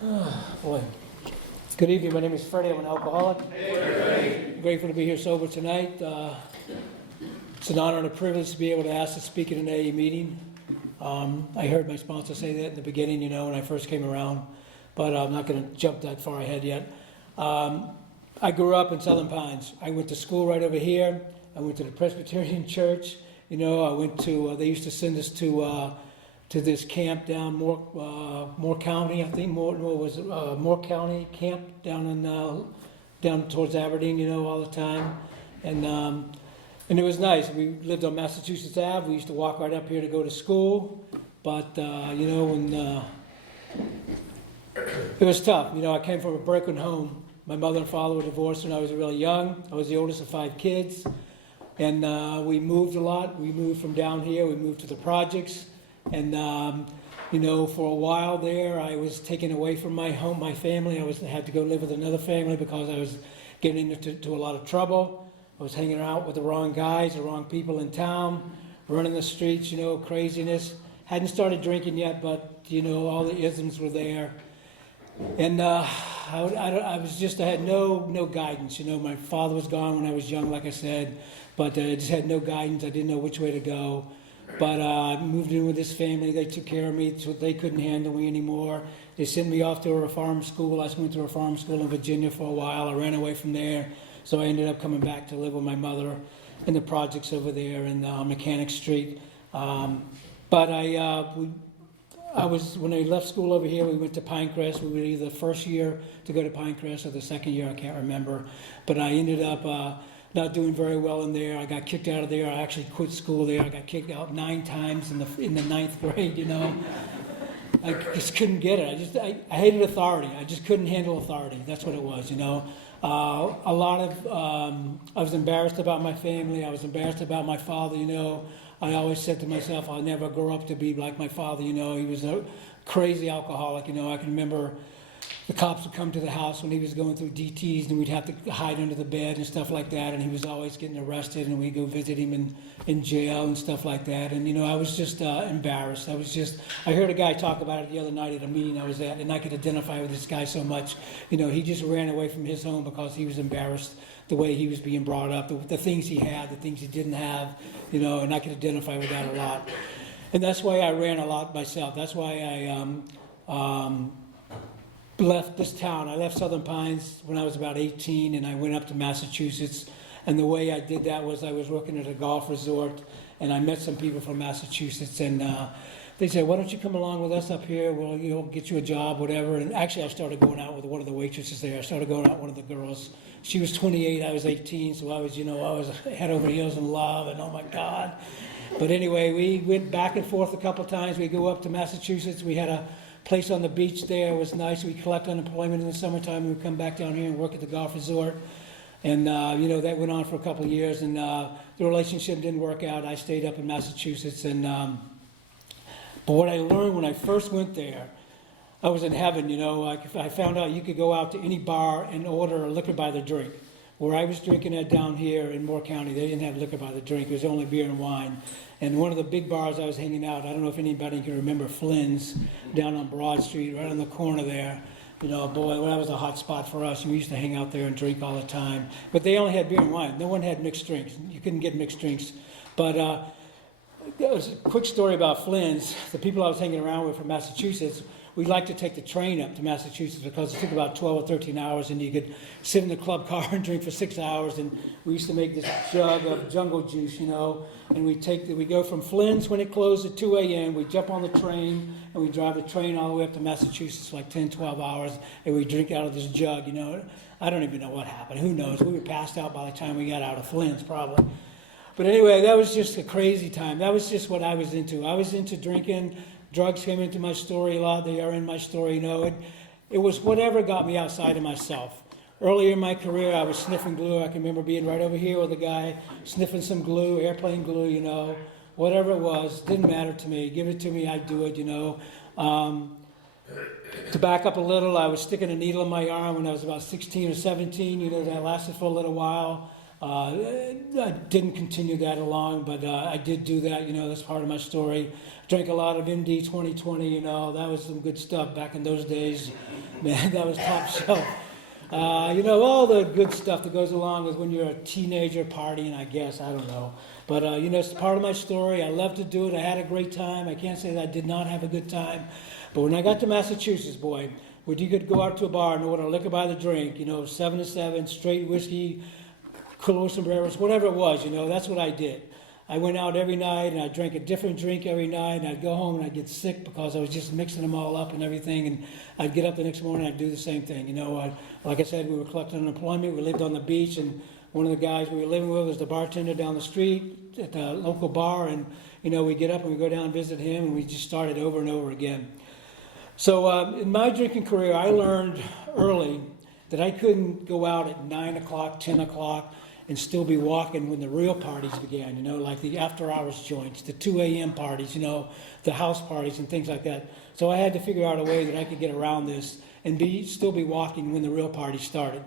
Boy. Good evening. My name is Freddy. I'm an alcoholic. Hey, grateful to be here sober tonight. It's an honor and a privilege to be able to ask to speak at an AA meeting. I heard my sponsor say that in the beginning, when I first came around, but I'm not going to jump that far ahead yet. I grew up in Southern Pines. I went to school right over here. I went to the Presbyterian Church. I went to, they used to send us to this camp down Moore County, I think Moore County camp down towards Aberdeen, all the time, and it was nice. We lived on Massachusetts Ave. We used to walk right up here to go to school, but when it was tough. I came from a broken home. My mother and father were divorced when I was really young. I was the oldest of 5 kids, and we moved a lot. We moved from down here. We moved to the projects. And, for a while there, I was taken away from my home, my family. I had to go live with another family because I was getting into a lot of trouble. I was hanging out with the wrong guys, the wrong people in town, running the streets, craziness. Hadn't started drinking yet, but, all the isms were there. And I had no guidance. My father was gone when I was young, like I said, but I just had no guidance. I didn't know which way to go. But I moved in with this family. They took care of me so they couldn't handle me anymore. They sent me off to a farm school. I went to a farm school in Virginia for a while. I ran away from there. So I ended up coming back to live with my mother in the projects over there in Mechanic Street. But when I left school over here, we went to Pinecrest. We were either the first year to go to Pinecrest or the second year, I can't remember. But I ended up not doing very well in there. I got kicked out of there. I actually quit school there. I got kicked out 9 times in the 9th grade, I just couldn't get it. I hated authority. I just couldn't handle authority. That's what it was, a lot of, I was embarrassed about my family. I was embarrassed about my father, I always said to myself, I'll never grow up to be like my father, He was a crazy alcoholic, I can remember the cops would come to the house when he was going through DTs, and we'd have to hide under the bed and stuff like that, and he was always getting arrested, and we'd go visit him in jail and stuff like that, and I was just embarrassed. I heard a guy talk about it the other night at a meeting I was at, and I could identify with this guy so much. He just ran away from his home because he was embarrassed the way he was being brought up, the things he had, the things he didn't have, and I could identify with that a lot. And that's why I ran a lot myself. That's why I left this town. I left Southern Pines when I was about 18, and I went up to Massachusetts. And the way I did that was I was working at a golf resort, and I met some people from Massachusetts, and they said, why don't you come along with us up here? We'll get you a job, whatever. And actually, I started going out with one of the waitresses there. I started going out with one of the girls. She was 28, I was 18, so I was head over heels in love, and oh my God. But anyway, we went back and forth a couple times. We go up to Massachusetts. We had a place on the beach there. It was nice. We collect unemployment in the summertime, and we come back down here and work at the golf resort. And, that went on for a couple of years, and the relationship didn't work out. I stayed up in Massachusetts, and but what I learned when I first went there, I was in heaven, I found out you could go out to any bar and order a liquor by the drink. Where I was drinking at down here in Moore County, they didn't have liquor by the drink. It was only beer and wine. And one of the big bars I was hanging out, I don't know if anybody can remember Flynn's down on Broad Street, right on the corner there. Boy, well, that was a hot spot for us. We used to hang out there and drink all the time. But they only had beer and wine. No one had mixed drinks. You couldn't get mixed drinks. But there was a quick story about Flynn's. The people I was hanging around with from Massachusetts, we liked to take the train up to Massachusetts because it took about 12 or 13 hours, and you could sit in the club car and drink for 6 hours. And we used to make this jug of jungle juice, and we go from Flynn's when it closed at 2 a.m. We jump on the train, and we drive the train all the way up to Massachusetts for like 10, 12 hours, and we drink out of this jug, I don't even know what happened. Who knows? We were passed out by the time we got out of Flynn's, probably. But anyway, that was just a crazy time. That was just what I was into. I was into drinking. Drugs came into my story a lot. They are in my story, It was whatever got me outside of myself. Earlier in my career, I was sniffing glue. I can remember being right over here with a guy sniffing some glue, airplane glue, whatever it was. Didn't matter to me. Give it to me, I'd do it, To back up a little, I was sticking a needle in my arm when I was about 16 or 17. That lasted for a little while. I didn't continue that along, but I did do that. That's part of my story. Drank a lot of MD 2020. That was some good stuff back in those days. Man, that was top shelf. All the good stuff that goes along with when you're a teenager partying, I guess. I don't know. But, it's part of my story. I love to do it. I had a great time. I can't say that I did not have a good time. But when I got to Massachusetts, boy, where you could go out to a bar and order liquor by the drink, 7 to 7, straight whiskey, culo sombreros, whatever it was, that's what I did. I went out every night and I drank a different drink every night, and I'd go home and I'd get sick because I was just mixing them all up and everything, and I'd get up the next morning and I'd do the same thing. Like I said, we were collecting unemployment, we lived on the beach, and one of the guys we were living with was the bartender down the street at the local bar, and we get up and we go down and visit him, and we just started over and over again. So in my drinking career, I learned early that I couldn't go out at 9 o'clock, 10 o'clock, and still be walking when the real parties began, like the after-hours joints, the 2 a.m. parties, the house parties and things like that. So I had to figure out a way that I could get around this and still be walking when the real party started.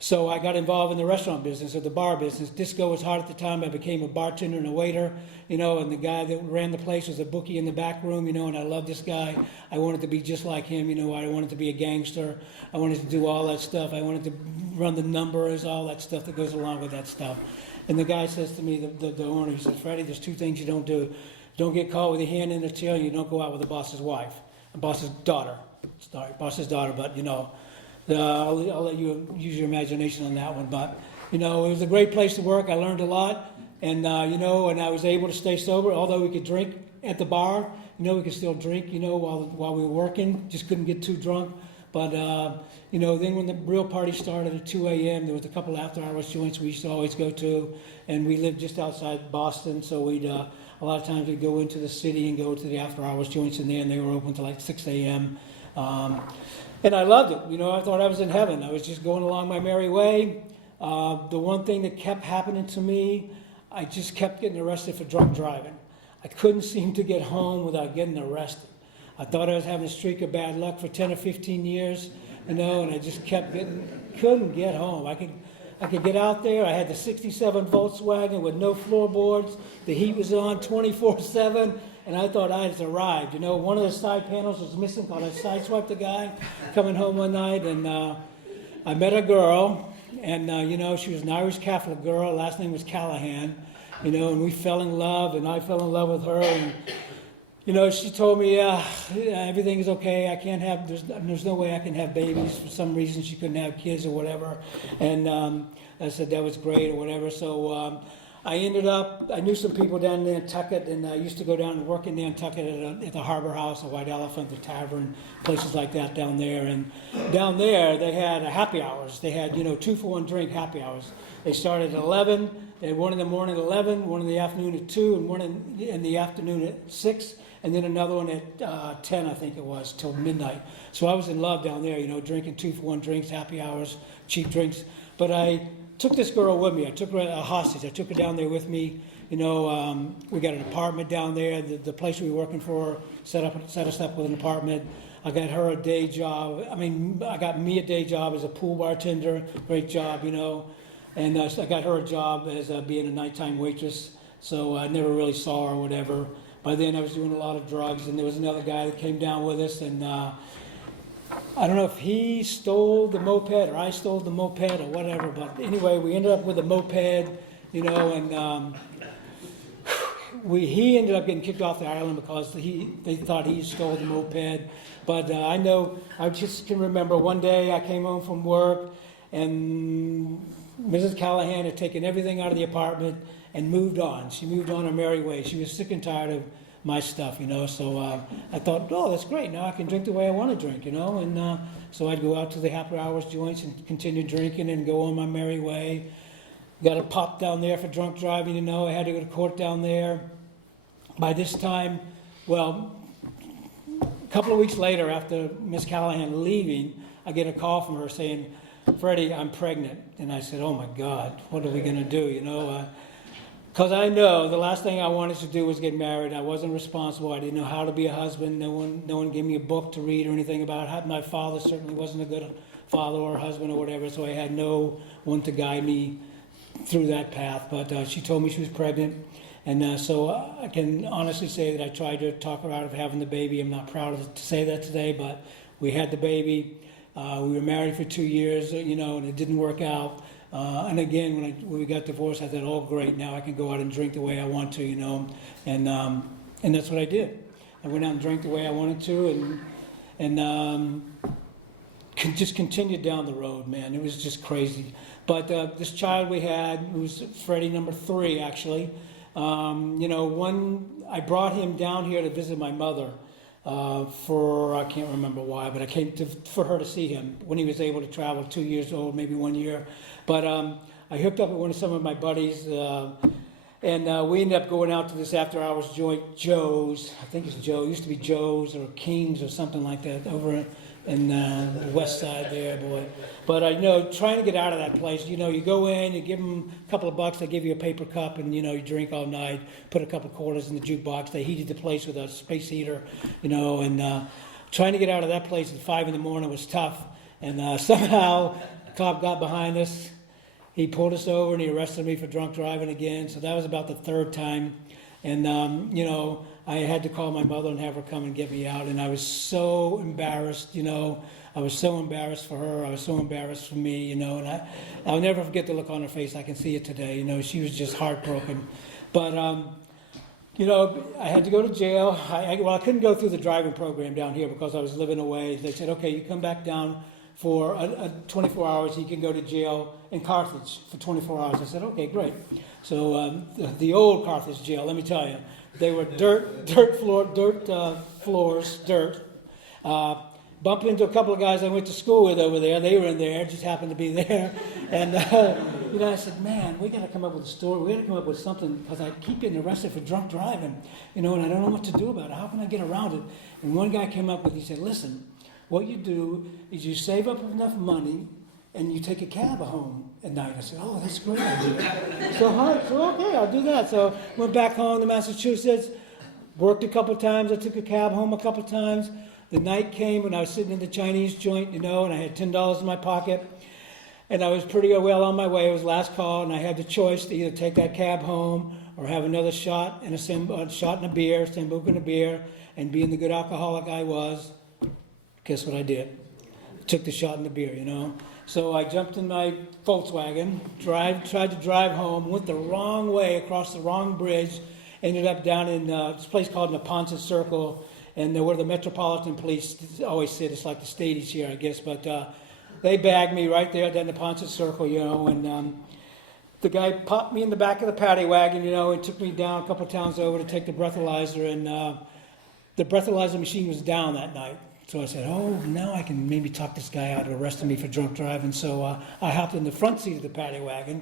So I got involved in the restaurant business or the bar business. Disco was hot at the time. I became a bartender and a waiter, and the guy that ran the place was a bookie in the back room, and I loved this guy. I wanted to be just like him, I wanted to be a gangster. I wanted to do all that stuff. I wanted to run the numbers, all that stuff that goes along with that stuff. And the guy says to me, the owner, he says, Freddie, there's two things you don't do. You don't get caught with your hand in the tail, and you don't go out with the boss's wife, the boss's daughter. Sorry, boss's daughter, but I'll let you use your imagination on that one. But, it was a great place to work. I learned a lot. And, and I was able to stay sober. Although we could drink at the bar, we could still drink, while we were working. Just couldn't get too drunk. But, then when the real party started at 2 a.m., there was a couple after-hours joints we used to always go to. And we lived just outside Boston, so we'd, a lot of times we'd go into the city and go to the after-hours joints in there, and they were open till like 6 a.m. And I loved it. I thought I was in heaven. I was just going along my merry way. The one thing that kept happening to me, I just kept getting arrested for drunk driving. I couldn't seem to get home without getting arrested. I thought I was having a streak of bad luck for 10 or 15 years, and I just couldn't get home. I could get out there. I had the 67 Volkswagen with no floorboards. The heat was on 24/7. And I thought I had arrived. One of the side panels was missing because I sideswiped the guy coming home one night. And I met a girl, and, she was an Irish Catholic girl. Last name was Callahan, and we fell in love, and I fell in love with her. And, she told me, everything is okay. I can't have, there's no way I can have babies. For some reason, she couldn't have kids or whatever. And I said that was great or whatever. So I knew some people down in Nantucket, and I used to go down and work in Nantucket at the Harbor House, the White Elephant, the Tavern, places like that down there. And down there, they had happy hours. They had, 2-for-1 drink happy hours. They started at 11. They had one in the morning at 11, one in the afternoon at 2, and one in the afternoon at 6, and then another one at 10, I think it was, till midnight. So I was in love down there, drinking 2-for-1 drinks, happy hours, cheap drinks. But I took this girl with me. I took her a hostage. I took her down there with me. We got an apartment down there. The place we were working for set us up with an apartment. I got her a day job. I got me a day job as a pool bartender. Great job, And I got her a job as being a nighttime waitress. So I never really saw her or whatever. By then I was doing a lot of drugs, and there was another guy that came down with us, and I don't know if he stole the moped or I stole the moped or whatever, but anyway, we ended up with a moped, and he ended up getting kicked off the island because they thought he stole the moped. But I just can remember one day I came home from work, and Mrs. Callahan had taken everything out of the apartment and moved on. She moved on her merry way. She was sick and tired of my stuff, so I thought, that's great. Now I can drink the way I want to drink, and so I'd go out to the happy hours joints and continue drinking and go on my merry way. Got a pop down there for drunk driving, I had to go to court down there. By this time, a couple of weeks later, after Miss Callahan leaving, I get a call from her saying, Freddie, I'm pregnant. And I said, oh my God, what are we going to do, Because I know the last thing I wanted to do was get married. I wasn't responsible. I didn't know how to be a husband. No one gave me a book to read or anything about it. My father certainly wasn't a good father or husband or whatever, so I had no one to guide me through that path. But she told me she was pregnant, and so I can honestly say that I tried to talk her out of having the baby. I'm not proud to say that today, but we had the baby. We were married for 2 years, and it didn't work out. And again, when we got divorced, I thought, oh, great, now I can go out and drink the way I want to, and that's what I did. I went out and drank the way I wanted to, and just continued down the road, man. It was just crazy. But this child we had, it was Freddy number 3, actually. I brought him down here to visit my mother for, I can't remember why, but I came for her to see him when he was able to travel, 2 years old, maybe 1 year. But I hooked up with some of my buddies, and we ended up going out to this after-hours joint, Joe's. I think it's Joe. It used to be Joe's or King's or something like that over in the west side there, boy. But trying to get out of that place, you go in, you give them a couple of bucks, they give you a paper cup, and, you drink all night, put a couple of quarters in the jukebox. They heated the place with a space heater, and trying to get out of that place at 5 in the morning was tough. And somehow, the cop got behind us. He pulled us over, and he arrested me for drunk driving again. So that was about the 3rd time. And, I had to call my mother and have her come and get me out, and I was so embarrassed, I was so embarrassed for her, I was so embarrassed for me, and I'll never forget the look on her face. I can see it today, she was just heartbroken. But, I had to go to jail. I couldn't go through the driving program down here because I was living away. They said, okay, you come back down for 24 hours, you can go to jail in Carthage for 24 hours. I said, okay, great. So the old Carthage jail, let me tell you, they were dirt floors. Bumped into a couple of guys I went to school with over there. They were in there, just happened to be there. And, I said, man, we got to come up with a story. We got to come up with something because I keep getting arrested for drunk driving, and I don't know what to do about it. How can I get around it? And one guy came up with, he said, listen, what you do is you save up enough money and you take a cab home at night. I said, oh, that's a great idea. So okay, I'll do that. So went back home to Massachusetts, worked a couple times. I took a cab home a couple times. The night came when I was sitting in the Chinese joint, and I had $10 in my pocket. And I was pretty well on my way. It was last call, and I had the choice to either take that cab home or have another shot and a beer, Sambuca and a beer, and being the good alcoholic I was, guess what I did? Took the shot and the beer, So I jumped in my Volkswagen, tried to drive home, went the wrong way, across the wrong bridge, ended up down in this place called Neponset Circle, and where the Metropolitan Police always sit. It's like the Stadies here, I guess, but they bagged me right there at that Neponset Circle, and the guy popped me in the back of the paddy wagon, and took me down a couple of towns over to take the breathalyzer, and the breathalyzer machine was down that night. So I said, oh, now I can maybe talk this guy out of arresting me for drunk driving. So I hopped in the front seat of the paddy wagon.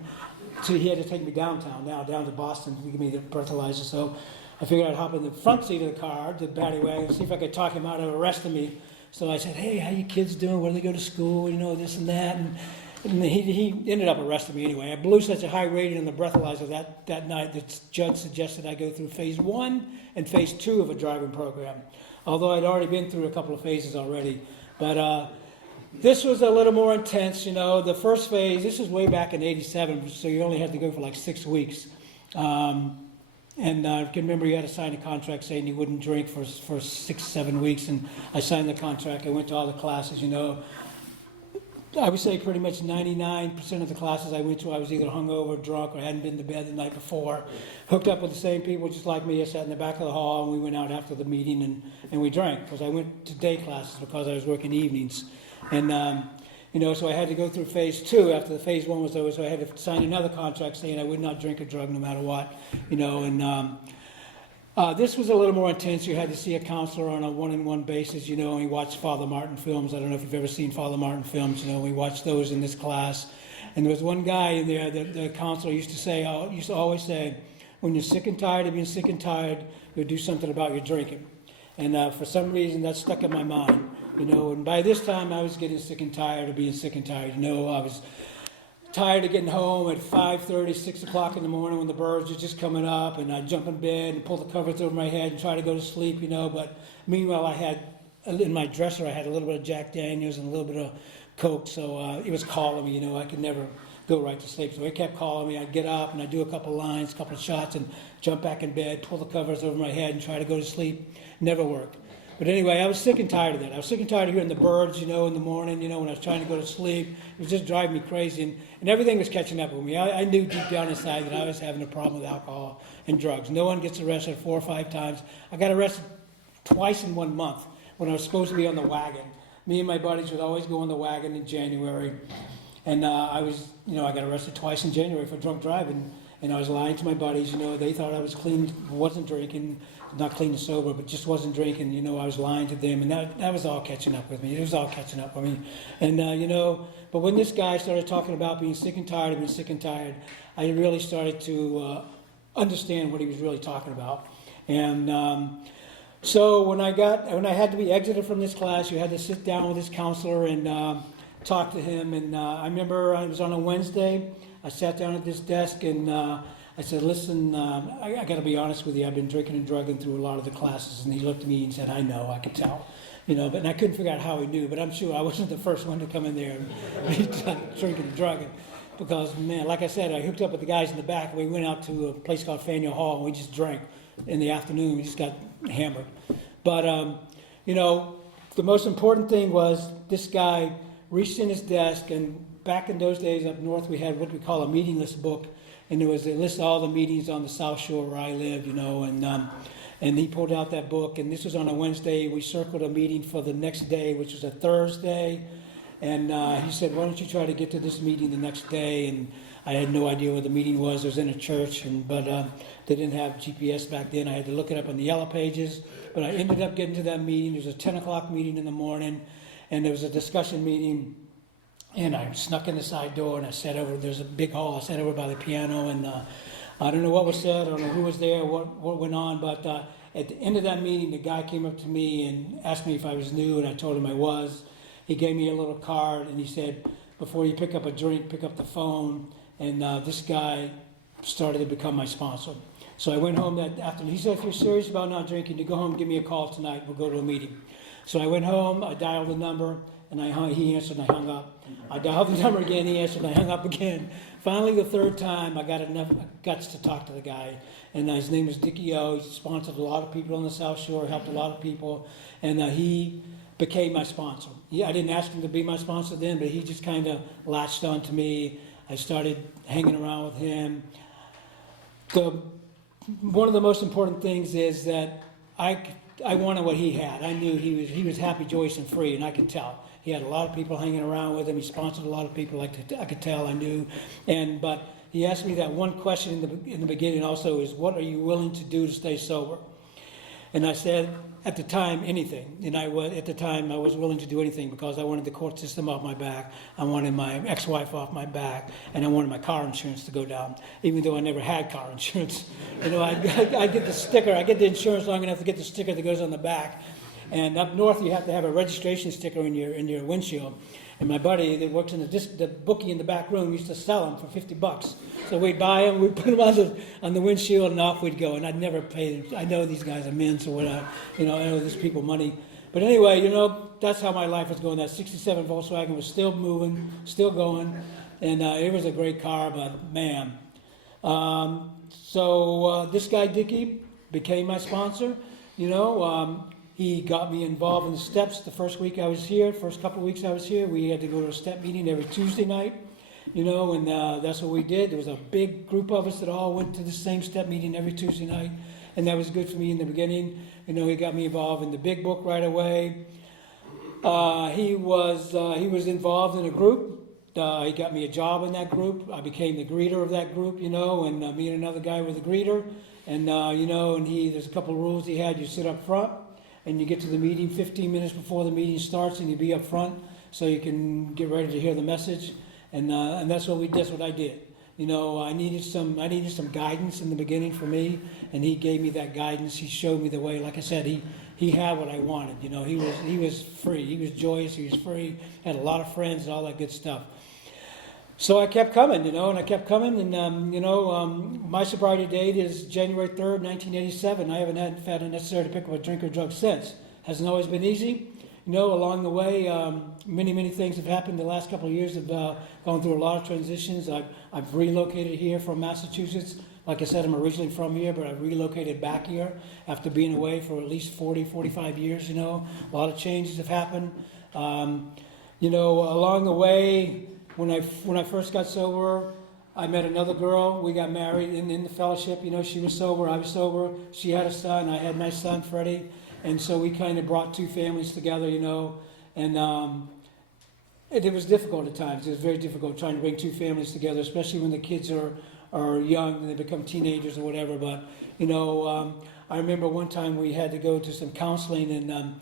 So he had to take me down to Boston to give me the breathalyzer. So I figured I'd hop in the front seat of the car, the paddy wagon, see if I could talk him out of arresting me. So I said, hey, how you kids doing? Where do they go to school? This and that. And he ended up arresting me anyway. I blew such a high rating on the breathalyzer that night that the judge suggested I go through phase 1 and phase 2 of a driving program. Although I'd already been through a couple of phases already. But this was a little more intense, The first phase, this was way back in 87, so you only had to go for like 6 weeks. And I can remember you had to sign a contract saying you wouldn't drink for 6-7 weeks, and I signed the contract. I went to all the classes, I would say pretty much 99% of the classes I went to, I was either hungover, drunk, or hadn't been to bed the night before. Hooked up with the same people just like me. I sat in the back of the hall, and we went out after the meeting, and we drank, because I went to day classes because I was working evenings. And, so I had to go through phase 2 after the phase 1 was over, so I had to sign another contract saying I would not drink a drug no matter what, this was a little more intense. You had to see a counselor on a one-on-one basis, and we watched Father Martin films. I don't know if you've ever seen Father Martin films. We watched those in this class. And there was one guy in there that the counselor used to always say, when you're sick and tired of being sick and tired, you'll do something about your drinking. And for some reason, that stuck in my mind, And by this time, I was getting sick and tired of being sick and tired. I was tired of getting home at 5:30, 6 o'clock in the morning when the birds are just coming up, and I'd jump in bed and pull the covers over my head and try to go to sleep, But meanwhile, I had, in my dresser, I had a little bit of Jack Daniels and a little bit of Coke, so it was calling me, I could never go right to sleep. So it kept calling me. I'd get up and I'd do a couple lines, a couple of shots, and jump back in bed, pull the covers over my head and try to go to sleep. Never worked. But anyway, I was sick and tired of that. I was sick and tired of hearing the birds, in the morning, when I was trying to go to sleep. It was just driving me crazy, and everything was catching up with me. I knew deep down inside that I was having a problem with alcohol and drugs. No one gets arrested 4 or 5 times. I got arrested twice in 1 month when I was supposed to be on the wagon. Me and my buddies would always go on the wagon in January, and I got arrested twice in January for drunk driving, and I was lying to my buddies. They thought I was clean, wasn't drinking, not clean and sober, but just wasn't drinking. I was lying to them, and that was all catching up with me. It was all catching up with me, and but when this guy started talking about being sick and tired of being sick and tired, I really started to understand what he was really talking about, and. So when I had to be exited from this class, you had to sit down with this counselor and talk to him. And I remember it was on a Wednesday. I sat down at this desk and I said, "Listen, I got to be honest with you. I've been drinking and drugging through a lot of the classes." And he looked at me and said, "I know, I could tell." But I couldn't figure out how he knew. But I'm sure I wasn't the first one to come in there and be drinking and drugging. Because, man, like I said, I hooked up with the guys in the back. And we went out to a place called Faneuil Hall and we just drank in the afternoon. We just got hammered. But, the most important thing was this guy reached in his desk, and back in those days up north we had what we call a meeting list book, and it was a list of all the meetings on the South Shore where I lived, and he pulled out that book, and this was on a Wednesday. We circled a meeting for the next day, which was a Thursday, and he said, "Why don't you try to get to this meeting the next day?" And I had no idea where the meeting was. It was in a church, but they didn't have GPS back then. I had to look it up on the Yellow Pages. But I ended up getting to that meeting. It was a 10 o'clock meeting in the morning, and there was a discussion meeting. And I snuck in the side door, and I sat over. There's a big hall. I sat over by the piano, and I don't know what was said. I don't know who was there, what went on. But at the end of that meeting, the guy came up to me and asked me if I was new, and I told him I was. He gave me a little card, and he said, "Before you pick up a drink, pick up the phone." And this guy started to become my sponsor. So I went home that afternoon. He said, "If you're serious about not drinking, you go home and give me a call tonight. We'll go to a meeting." So I went home, I dialed the number, and he answered and I hung up. I dialed the number again, he answered and I hung up again. Finally, the third time, I got enough guts to talk to the guy. And his name was Dickie O. He sponsored a lot of people on the South Shore, helped a lot of people. And he became my sponsor. I didn't ask him to be my sponsor then, but he just kind of latched on to me. I started hanging around with him. One of the most important things is that I wanted what he had. I knew he was happy, joyous, and free, and I could tell. He had a lot of people hanging around with him. He sponsored a lot of people. I could tell. I knew. But he asked me that one question in the beginning also is, "What are you willing to do to stay sober?" And I said, at the time, anything. And at the time, I was willing to do anything because I wanted the court system off my back. I wanted my ex-wife off my back. And I wanted my car insurance to go down, even though I never had car insurance. I get the sticker. I get the insurance long enough to get the sticker that goes on the back. And up north, you have to have a registration sticker in your windshield. And my buddy that works in the bookie in the back room used to sell them for $50. So we'd buy them, we'd put them on the windshield, and off we'd go. And I'd never pay them. I know these guys are mints or whatever. I know these people money. But anyway, that's how my life was going. That 67 Volkswagen was still moving, still going. And it was a great car, but man. So this guy, Dickie, became my sponsor. He got me involved in the steps the first week I was here. First couple of weeks I was here, we had to go to a step meeting every Tuesday night, and that's what we did. There was a big group of us that all went to the same step meeting every Tuesday night, and that was good for me in the beginning. He got me involved in the big book right away. He was involved in a group. He got me a job in that group. I became the greeter of that group, and me and another guy were the greeter. And, there's a couple of rules he had. You sit up front. And you get to the meeting 15 minutes before the meeting starts, and you be up front so you can get ready to hear the message. And that's what I did. I needed some guidance in the beginning for me, and he gave me that guidance. He showed me the way. Like I said, he had what I wanted. He was free. He was joyous. He was free. Had a lot of friends and all that good stuff. So I kept coming, and I kept coming, and my sobriety date is January 3rd, 1987. I haven't had it necessary to pick up a drink or drug since. Hasn't always been easy. Along the way, many things have happened. The last couple of years have gone through a lot of transitions. I've relocated here from Massachusetts Like I said, I'm originally from here, but I relocated back here after being away for at least 40, 45 years, you know. A lot of changes have happened. You know, along the way, when I first got sober, I met another girl. We got married in the fellowship. You know, she was sober, I was sober. She had a son, I had my son, Freddy. And so we kind of brought two families together, you know. And it was difficult at times. It was very difficult trying to bring two families together, especially when the kids are young and they become teenagers or whatever. But, you know, I remember one time we had to go to some counseling, and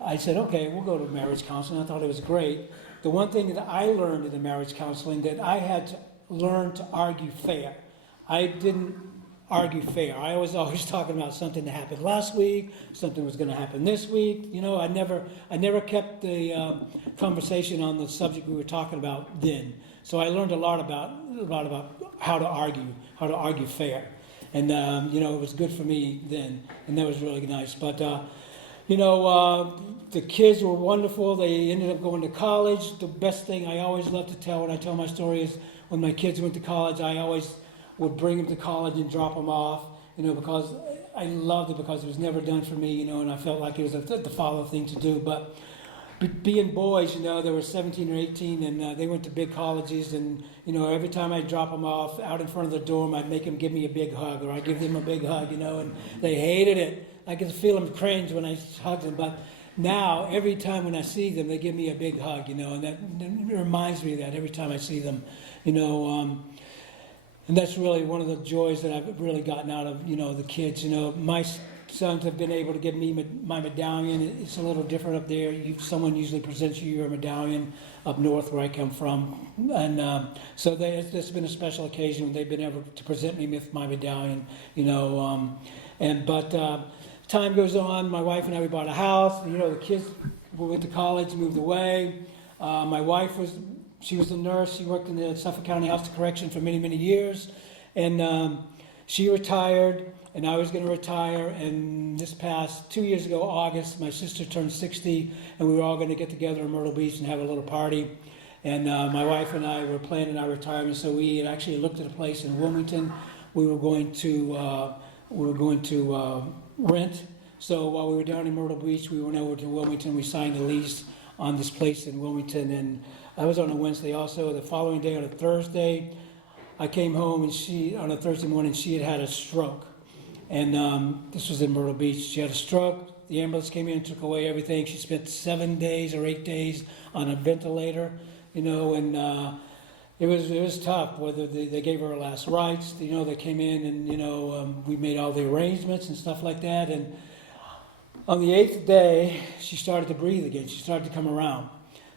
I said, okay, we'll go to marriage counseling. I thought it was great. The one thing that I learned in the marriage counseling, that I had to learn to argue fair. I didn't argue fair. I was always talking about something that happened last week, something was going to happen this week. You know, I never kept the conversation on the subject we were talking about then. So I learned a lot about how to argue fair, and you know, it was good for me then, and that was really nice. But you know, the kids were wonderful. They ended up going to college. The best thing I always love to tell when I tell my story is when my kids went to college, I always would bring them to college and drop them off, you know, because I loved it, because it was never done for me, you know, and I felt like it was the father thing to do. But being boys, you know, they were 17 or 18, and they went to big colleges, and, you know, every time I'd drop them off out in front of the dorm, I'd make them give me a big hug, or I'd give them a big hug, you know, and they hated it. I could feel them cringe when I hugged them, but now, every time when I see them, they give me a big hug, you know, and that reminds me of that every time I see them, you know, and that's really one of the joys that I've really gotten out of, you know, the kids. You know, my sons have been able to give me my medallion. It's a little different up there. Someone usually presents you your medallion up north where I come from. And so it's been a special occasion when they've been able to present me with my medallion, you know. But time goes on. My wife and I, we bought a house. You know, the kids went to college, moved away. My wife she was a nurse. She worked in the Suffolk County House of Correction for many, many years. And she retired, and I was going to retire. And this past 2 years ago, August, my sister turned 60, and we were all going to get together in Myrtle Beach and have a little party. And my wife and I were planning our retirement, so we had actually looked at a place in Wilmington. We were going to rent. So while we were down in Myrtle Beach, we went over to Wilmington. We signed a lease on this place in Wilmington, and I was on a Wednesday also. The following day, on a Thursday, I came home, and on a Thursday morning, she had a stroke. And this was in Myrtle Beach. She had a stroke. The ambulance came in and took away everything. She spent 7 days or 8 days on a ventilator, you know, and it was tough. Whether they gave her her last rites, you know, they came in, and, you know, we made all the arrangements and stuff like that. And on the 8th day, she started to breathe again. She started to come around.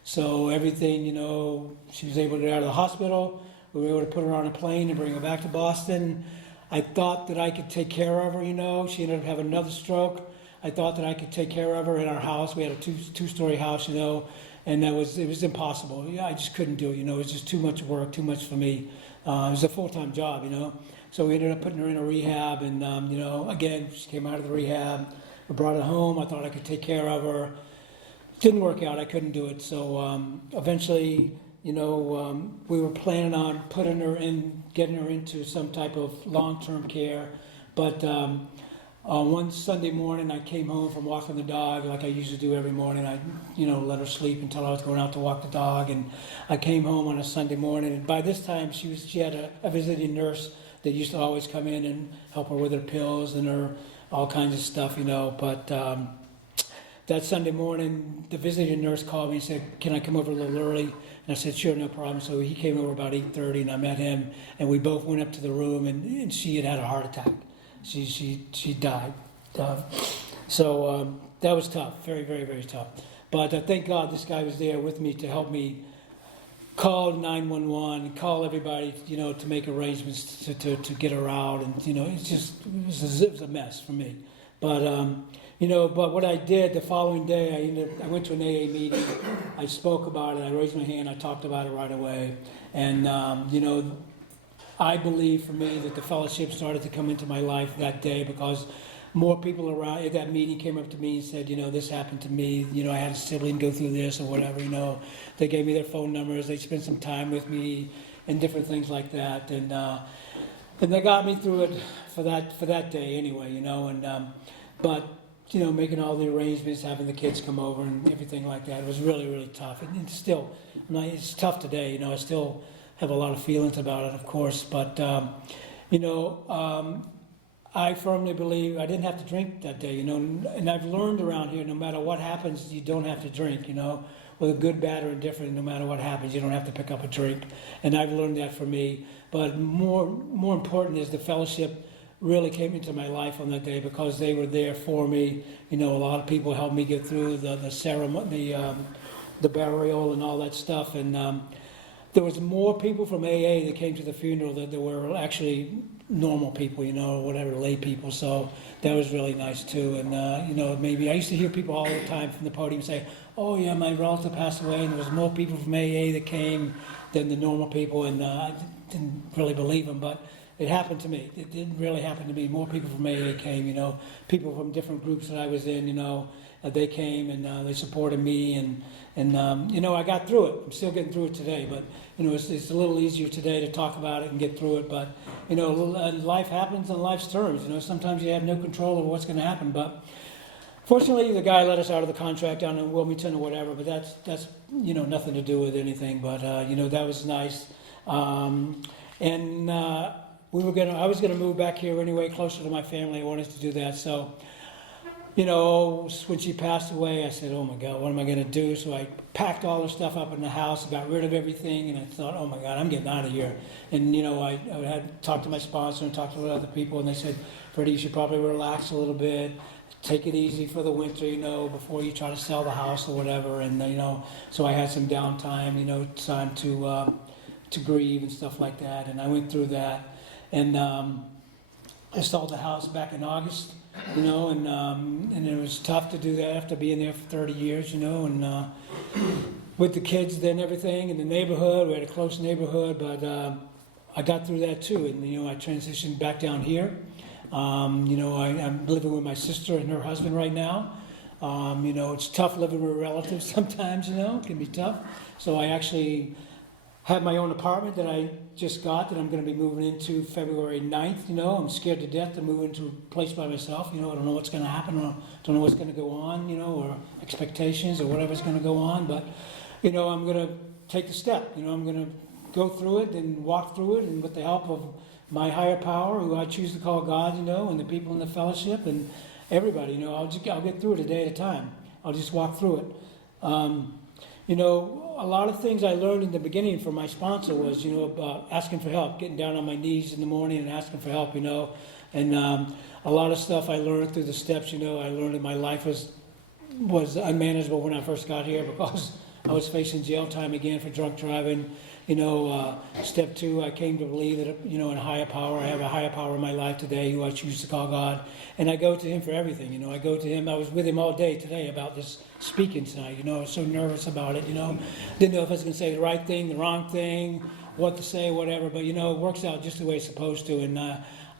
So everything, you know, she was able to get out of the hospital. We were able to put her on a plane and bring her back to Boston. I thought that I could take care of her, you know. She ended up having another stroke. I thought that I could take care of her in our house. We had a two-story house, you know, and it was impossible. Yeah, I just couldn't do it, you know. It was just too much work, too much for me. It was a full-time job, you know. So we ended up putting her in a rehab, and, you know, again, she came out of the rehab. I brought her home. I thought I could take care of her. Didn't work out. I couldn't do it. So eventually, you know, we were planning on getting her into some type of long-term care. But one Sunday morning, I came home from walking the dog, like I usually do every morning. I, you know, let her sleep until I was going out to walk the dog. And I came home on a Sunday morning, and by this time, she had a visiting nurse that used to always come in and help her with her pills and her all kinds of stuff, you know. But that Sunday morning, the visiting nurse called me and said, "Can I come over a little early?" And I said, "Sure, no problem." So he came over about 8:30, and I met him, and we both went up to the room, and she had a heart attack. She died. So that was tough, very, very, very tough. But thank God this guy was there with me to help me call 911, call everybody, you know, to make arrangements to get her out. And, you know, it was a mess for me. But, you know, but what I did the following day, I went to an AA meeting. I spoke about it. I raised my hand. I talked about it right away. And, you know, I believe for me that the fellowship started to come into my life that day, because more people around at that meeting came up to me and said, you know, this happened to me. You know, I had a sibling go through this or whatever, you know. They gave me their phone numbers. They spent some time with me and different things like that. And And they got me through it for that day anyway, and but making all the arrangements, having the kids come over and everything like that, it was really, really tough. And it's still, it's tough today, I still have a lot of feelings about it, of course, but I firmly believe I didn't have to drink that day, and I've learned around here, no matter what happens, you don't have to drink, whether good, bad, or indifferent, no matter what happens, you don't have to pick up a drink. And I've learned that for me. But more important is the fellowship really came into my life on that day because they were there for me. A lot of people helped me get through the ceremony, the burial and all that stuff. And there was more people from AA that came to the funeral than there were actually normal people, whatever, lay people. So that was really nice too. And, maybe I used to hear people all the time from the podium say, oh yeah, my relative passed away, and there was more people from AA that came than the normal people, and I didn't really believe them, but it happened to me. It did really happen to me. More people from AA came, people from different groups that I was in, they came and they supported me, and I got through it. I'm still getting through it today, but it's a little easier today to talk about it and get through it. But life happens on life's terms. Sometimes you have no control over what's going to happen, but fortunately, the guy let us out of the contract down in Wilmington or whatever, but that's nothing to do with anything. But that was nice. I was gonna move back here anyway, closer to my family. I wanted to do that. So, when she passed away, I said, "Oh my God, what am I gonna do?" So I packed all the stuff up in the house, got rid of everything, and I thought, "Oh my God, I'm getting out of here." And I had talked to my sponsor and talked to other people, and they said, "Freddie, you should probably relax a little bit. Take it easy for the winter, before you try to sell the house or whatever." And so I had some downtime, time to grieve and stuff like that. And I went through that, and I sold the house back in August, and it was tough to do that after being there for 30 years, and with the kids and everything in the neighborhood. We had a close neighborhood, but I got through that too, and I transitioned back down here. I'm living with my sister and her husband right now. It's tough living with relatives sometimes, it can be tough. So I actually have my own apartment that I just got that I'm going to be moving into February 9th. I'm scared to death to move into a place by myself. I don't know what's going to happen. I don't know what's going to go on, or expectations or whatever's going to go on. But, I'm going to take the step. I'm going to go through it and walk through it, and with the help of my higher power, who I choose to call God, and the people in the fellowship and everybody, I'll get through it a day at a time. I'll just walk through it. A lot of things I learned in the beginning from my sponsor was, about asking for help, getting down on my knees in the morning and asking for help, and a lot of stuff I learned through the steps. I learned that my life was unmanageable when I first got here because I was facing jail time again for drunk driving. Step 2, I came to believe that, in a higher power. I have a higher power in my life today who I choose to call God. And I go to him for everything. I go to him. I was with him all day today about this speaking tonight. I was so nervous about it, Didn't know if I was going to say the right thing, the wrong thing, what to say, whatever. But, it works out just the way it's supposed to. And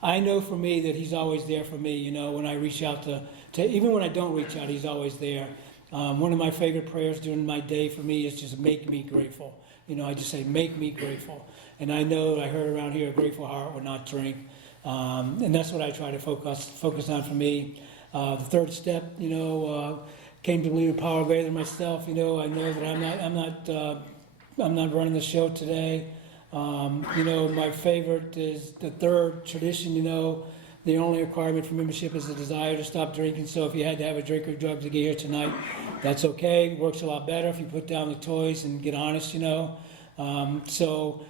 I know for me that he's always there for me, when I reach out to even when I don't reach out, he's always there. One of my favorite prayers during my day for me is just make me grateful. I just say, make me grateful. And I know I heard around here, a grateful heart will not drink. And that's what I try to focus on for me. The third step, came to believe in power greater than myself. I know that I'm not running the show today. My favorite is the third tradition, the only requirement for membership is the desire to stop drinking. So if you had to have a drink or drug to get here tonight, that's okay. It works a lot better if you put down the toys and get honest, So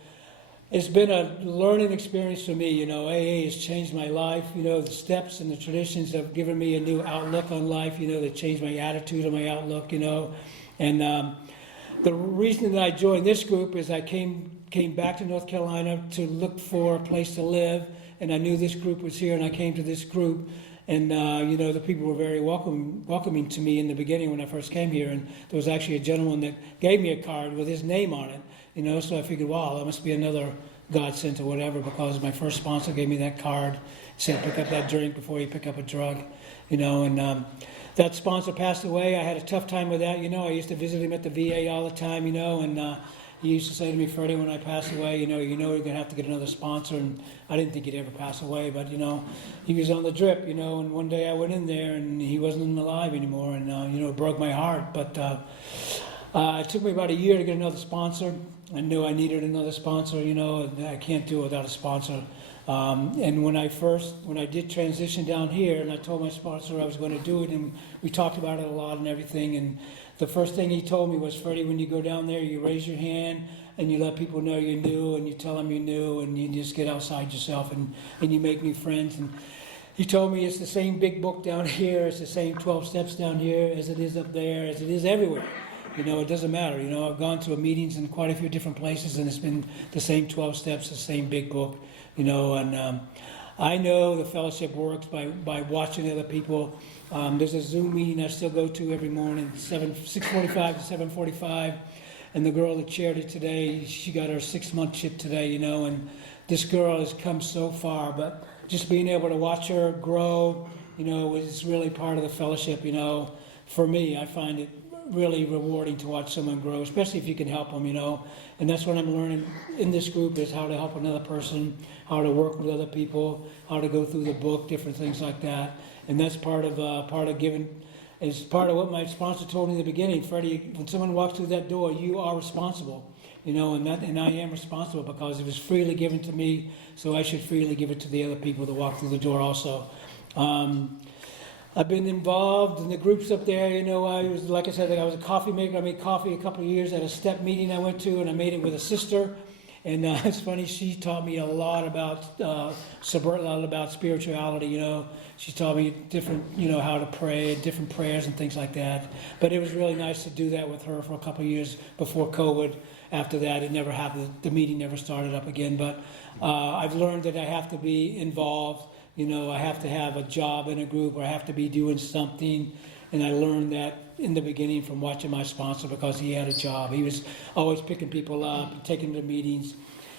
it's been a learning experience for me. AA has changed my life. The steps and the traditions have given me a new outlook on life. They changed my attitude and my outlook, And the reason that I joined this group is I came back to North Carolina to look for a place to live. And I knew this group was here, and I came to this group, and the people were very welcoming to me in the beginning when I first came here. And there was actually a gentleman that gave me a card with his name on it, So I figured, wow, that must be another godsend or whatever, because my first sponsor gave me that card, said pick up that drink before you pick up a drug, And that sponsor passed away. I had a tough time with that, I used to visit him at the VA all the time, and he used to say to me, Freddie, when I pass away, you're going to have to get another sponsor. And I didn't think he'd ever pass away, but, he was on the drip, and one day I went in there and he wasn't alive anymore, and, it broke my heart. But it took me about a year to get another sponsor. I knew I needed another sponsor, and I can't do it without a sponsor. And when I did transition down here, and I told my sponsor I was going to do it, and we talked about it a lot and everything, and the first thing he told me was, Freddie, when you go down there, you raise your hand, and you let people know you're new, and you tell them you're new, and you just get outside yourself, and you make new friends. And he told me it's the same big book down here, it's the same 12 steps down here as it is up there, as it is everywhere. It doesn't matter. I've gone to meetings in quite a few different places, and it's been the same 12 steps, the same big book, and I know the fellowship works by watching other people. There's a Zoom meeting I still go to every morning, 6:45 to 7:45, and the girl that chaired it today, she got her 6-month chip today, and this girl has come so far, but just being able to watch her grow, is really part of the fellowship, For me, I find it really rewarding to watch someone grow, especially if you can help them, and that's what I'm learning in this group, is how to help another person, how to work with other people, how to go through the book, different things like that. And that's part of giving, is part of what my sponsor told me in the beginning. Freddie, when someone walks through that door, you are responsible, and I am responsible because it was freely given to me, so I should freely give it to the other people that walk through the door also. I've been involved in the groups up there. Like I said, I was a coffee maker. I made coffee a couple of years at a step meeting I went to, and I made it with a sister. And it's funny, she taught me a lot about spirituality. She taught me different, how to pray, different prayers and things like that. But it was really nice to do that with her for a couple of years before COVID. After that, it never happened. The meeting never started up again. But I've learned that I have to be involved. I have to have a job in a group, or I have to be doing something. And I learned that in the beginning from watching my sponsor, because he had a job. He was always picking people up and taking them to meetings.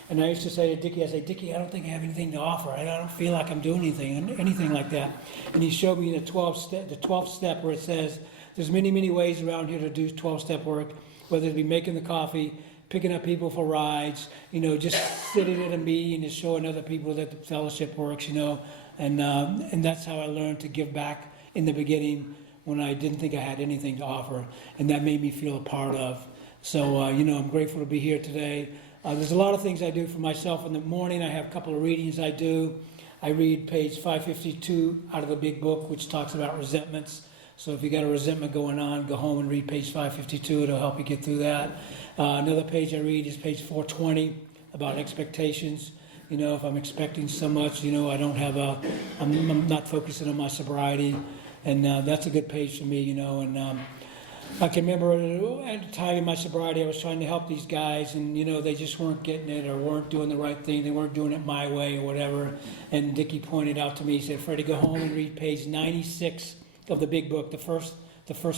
And I used to say to Dickie, Dickie, I don't think I have anything to offer. I don't feel like I'm doing anything like that. And he showed me the 12th step where it says, there's many, many ways around here to do 12-step work, whether it be making the coffee, picking up people for rides, just sitting at a meeting and showing other people that the fellowship works, and that's how I learned to give back in the beginning when I didn't think I had anything to offer, and that made me feel a part of. So, I'm grateful to be here today. There's a lot of things I do for myself in the morning. I have a couple of readings I do. I read page 552 out of the big book, which talks about resentments. So if you got a resentment going on, go home and read page 552. It'll help you get through that. Another page I read is page 420 about expectations. If I'm expecting so much, I'm not focusing on my sobriety. And that's a good page for me, and I can remember at the time in my sobriety, I was trying to help these guys, and they just weren't getting it, or weren't doing the right thing. They weren't doing it my way or whatever. And Dickie pointed out to me, he said, Freddie, go home and read page 96 of the big book, the first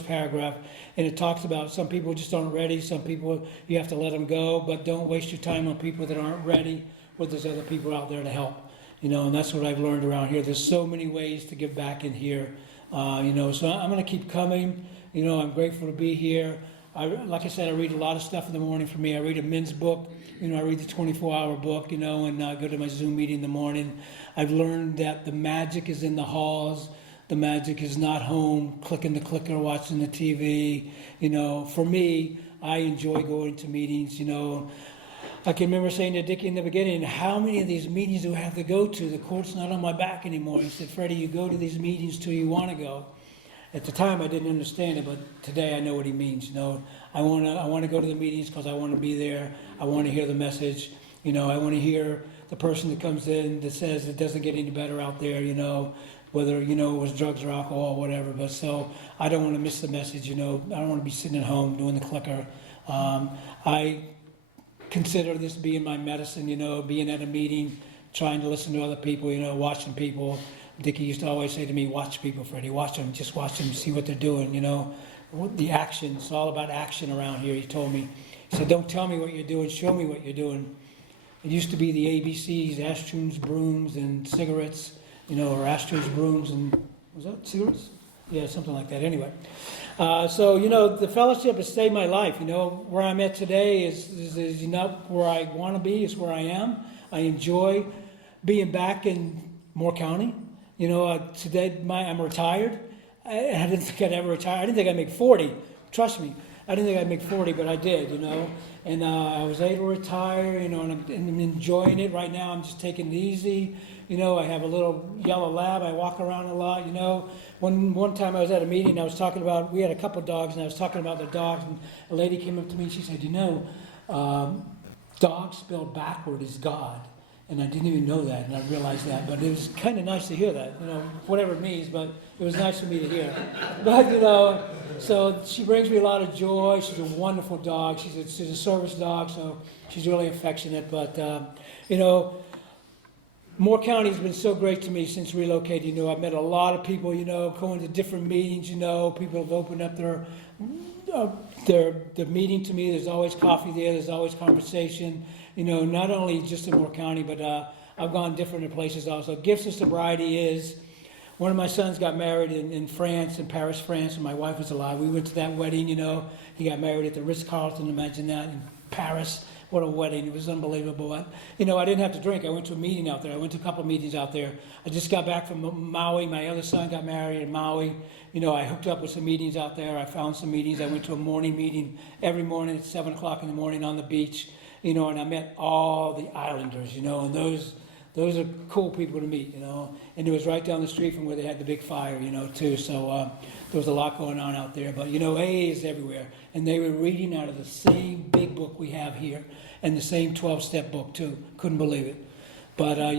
paragraph. And it talks about some people just aren't ready. Some people, you have to let them go, but don't waste your time on people that aren't ready, when there's other people out there to help. And that's what I've learned around here. There's so many ways to give back in here. So I'm going to keep coming. I'm grateful to be here. Like I said, I read a lot of stuff in the morning for me. I read a men's book. I read the 24-hour book, and I go to my Zoom meeting in the morning. I've learned that the magic is in the halls. The magic is not home, clicking the clicker, watching the TV. For me, I enjoy going to meetings, I can remember saying to Dickie in the beginning, how many of these meetings do I have to go to? The court's not on my back anymore. He said, Freddie, you go to these meetings till you want to go. At the time, I didn't understand it, but today I know what he means. I want to go to the meetings because I want to be there. I want to hear the message. I want to hear the person that comes in that says it doesn't get any better out there, whether, it was drugs or alcohol or whatever. But so I don't want to miss the message, I don't want to be sitting at home doing the clicker. I consider this being my medicine, being at a meeting, trying to listen to other people, watching people. Dickie used to always say to me, watch people, Freddie, watch them, just watch them, see what they're doing, the action. It's all about action around here, he told me. He said, don't tell me what you're doing, show me what you're doing. It used to be the ABCs, ashtrays, brooms, and cigarettes, or ashtrays, brooms, and, was that cigarettes? Yeah, something like that. Anyway, So, the fellowship has saved my life. Where I'm at today is not where I want to be, it's where I am. I enjoy being back in Moore County. Today I'm retired. I didn't think I'd ever retire. I didn't think I'd make 40. Trust me. I didn't think I'd make 40, but I did, And I was able to retire, and I'm enjoying it right now. I'm just taking it easy. I have a little yellow lab. I walk around a lot, One time I was at a meeting, I was talking about, we had a couple dogs, and I was talking about the dogs, and a lady came up to me and she said, dog spelled backward is God. And I didn't even know that, and I realized that. But it was kind of nice to hear that, whatever it means, but it was nice for me to hear. But, so she brings me a lot of joy. She's a wonderful dog. She's a service dog, so she's really affectionate. But, Moore County has been so great to me since relocating. I've met a lot of people, going to different meetings, people have opened up their meeting to me. There's always coffee there. There's always conversation. Not only just in Moore County, but I've gone different places also. Gifts of sobriety is, one of my sons got married in France, in Paris, France, and my wife was alive. We went to that wedding, He got married at the Ritz-Carlton, imagine that, in Paris. What a wedding. It was unbelievable. I didn't have to drink. I went to a meeting out there. I went to a couple of meetings out there. I just got back from Maui. My other son got married in Maui. I hooked up with some meetings out there. I found some meetings. I went to a morning meeting every morning at 7 o'clock in the morning on the beach, and I met all the islanders, and those are cool people to meet, And it was right down the street from where they had the big fire, too. So there was a lot going on out there. But, AA is everywhere. And they were reading out of the same big book we have here and the same 12-step book, too. Couldn't believe it. But, AA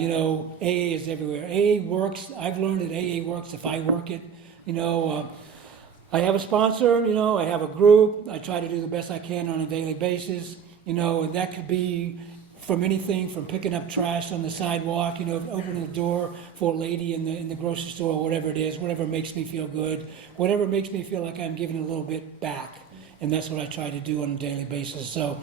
is everywhere. AA works. I've learned that AA works if I work it. I have a sponsor, I have a group. I try to do the best I can on a daily basis, and that could be from anything from picking up trash on the sidewalk, opening the door for a lady in the grocery store, or whatever it is, whatever makes me feel good, whatever makes me feel like I'm giving a little bit back. And that's what I try to do on a daily basis. So,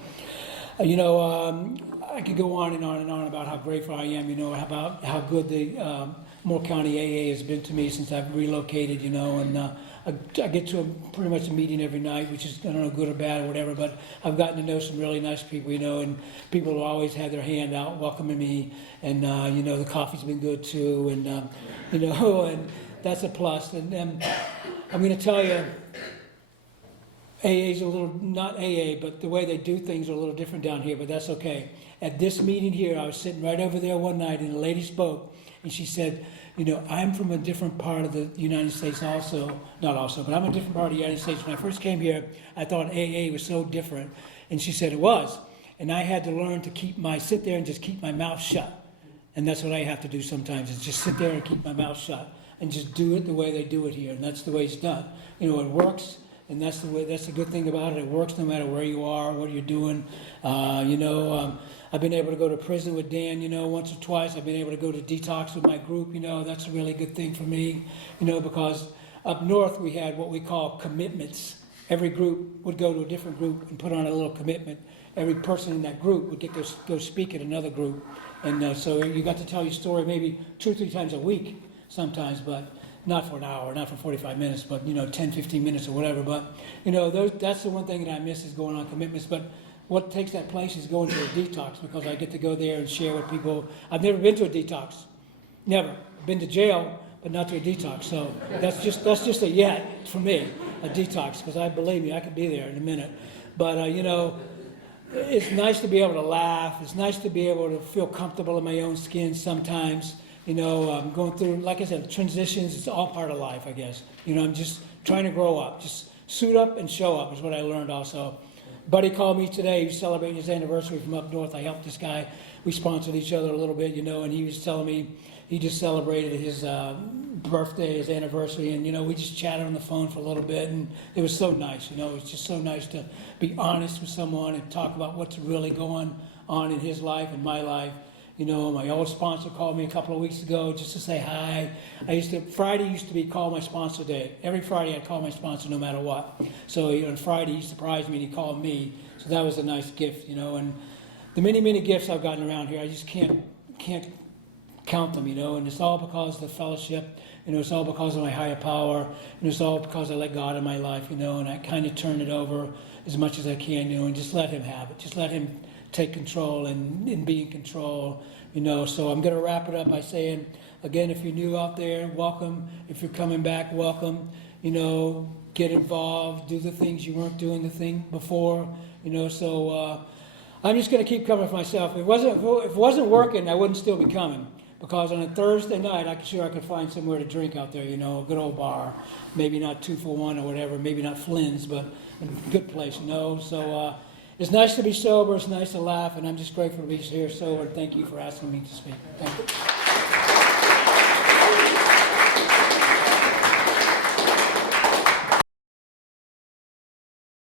I could go on and on and on about how grateful I am, about how good the Moore County AA has been to me since I've relocated, and I get to pretty much a meeting every night, which is, I don't know, good or bad or whatever, but I've gotten to know some really nice people, and people have always had their hand out welcoming me, and, the coffee's been good too, and, and that's a plus. And I'm going to tell you, AA's a little, not AA, but the way they do things are a little different down here, but that's okay. At this meeting here, I was sitting right over there one night, and a lady spoke, and she said, I'm from a different part of the United States also, not also, but I'm a different part of the United States. When I first came here, I thought AA was so different, and she said it was. And I had to learn to sit there and just keep my mouth shut. And that's what I have to do sometimes, is just sit there and keep my mouth shut, and just do it the way they do it here, and that's the way it's done. It works. And that's the good thing about it. It works no matter where you are, what you're doing. I've been able to go to prison with Dan, once or twice. I've been able to go to detox with my group, that's a really good thing for me, because up north we had what we call commitments. Every group would go to a different group and put on a little commitment. Every person in that group would get to go speak at another group. And so you got to tell your story maybe 2 or 3 times a week sometimes, but not for an hour, not for 45 minutes, but, 10, 15 minutes or whatever. But, that's the one thing that I miss is going on commitments. But what takes that place is going to a detox, because I get to go there and share with people. I've never been to a detox. Never. I've been to jail, but not to a detox. So that's just a yet for me, a detox, because believe me, I could be there in a minute. But, it's nice to be able to laugh. It's nice to be able to feel comfortable in my own skin sometimes. Going through, like I said, transitions, it's all part of life, I guess. I'm just trying to grow up. Just suit up and show up is what I learned also. Buddy called me today. He was celebrating his anniversary from up north. I helped this guy. We sponsored each other a little bit, and he was telling me he just celebrated his birthday, his anniversary, and, we just chatted on the phone for a little bit, and it was so nice, It was just so nice to be honest with someone and talk about what's really going on in his life and my life. My old sponsor called me a couple of weeks ago just to say hi. Friday used to be call my sponsor day. Every Friday I'd call my sponsor no matter what. So on Friday he surprised me and he called me. So that was a nice gift, And the many, many gifts I've gotten around here, I just can't count them, and it's all because of the fellowship, it's all because of my higher power, and it's all because I let God in my life, and I kind of turn it over as much as I can, and just let Him have it. Just let Him take control and be in control, So I'm going to wrap it up by saying, again, if you're new out there, welcome. If you're coming back, welcome. Get involved, do the things you weren't doing the thing before, So I'm just going to keep coming for myself. If it wasn't working, I wouldn't still be coming. Because on a Thursday night, I'm sure I could find somewhere to drink out there, a good old bar. Maybe not 2 for $1 or whatever, maybe not Flynn's, but a good place, So it's nice to be sober, it's nice to laugh, and I'm just grateful to be here sober. Thank you for asking me to speak. Thank you.